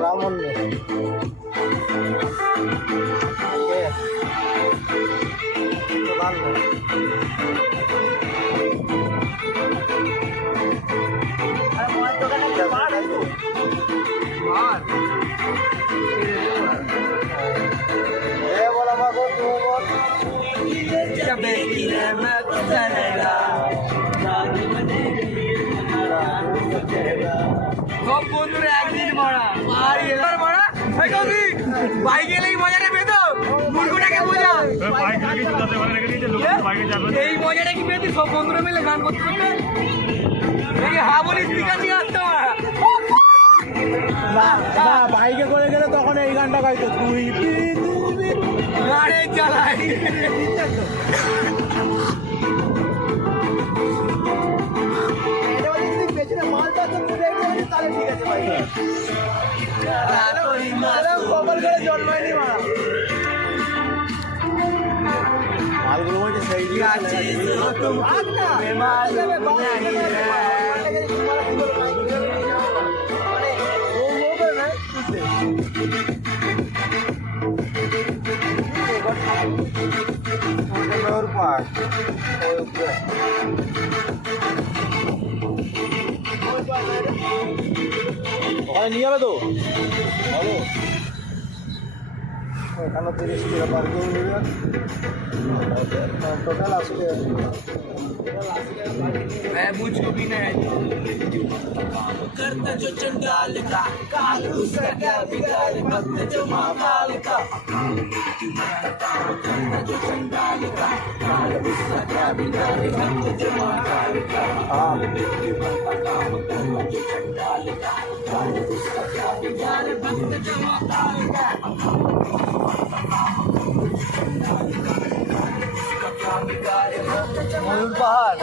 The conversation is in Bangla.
राम मंदिर बोला मागो तू बोल সব বন্ধুরা একদিন মারা আর এবার মারা বাইক এলেই মজাটা পেত মুরগোটাকে বোঝা এই মজাটা কি পেতি সব বন্ধুরা মিলে গান করতে করতে হা বলি স্পিকার নিয়ে আসতে না বাইকে করে গেলে তখন এই গানটা গাইতো তুই গাড়ি চালাই পেছনে মালটা তো পুরো তাহলে ঠিক আছে ভাই কবল করে জন্মায়নি মারা মালগুলো বলছে সেই দিকে আছে ওখানে নিয়ে যাবে তো ভালো এখানে 30 টাকা পার্কিং নেবে টোটাল 80 টাকা मैं मुझको भी नहीं करता जो चंडाल का काल उसका क्या बिगाड़ भक्त जो महाकाल का करता जो चंडाल का काल उसका क्या बिगाड़ भक्त जो महाकाल का काम करता जो चंडाल का काल उसका क्या बिगाड़ भक्त जो महाकाल का ময়ূর পাহাড়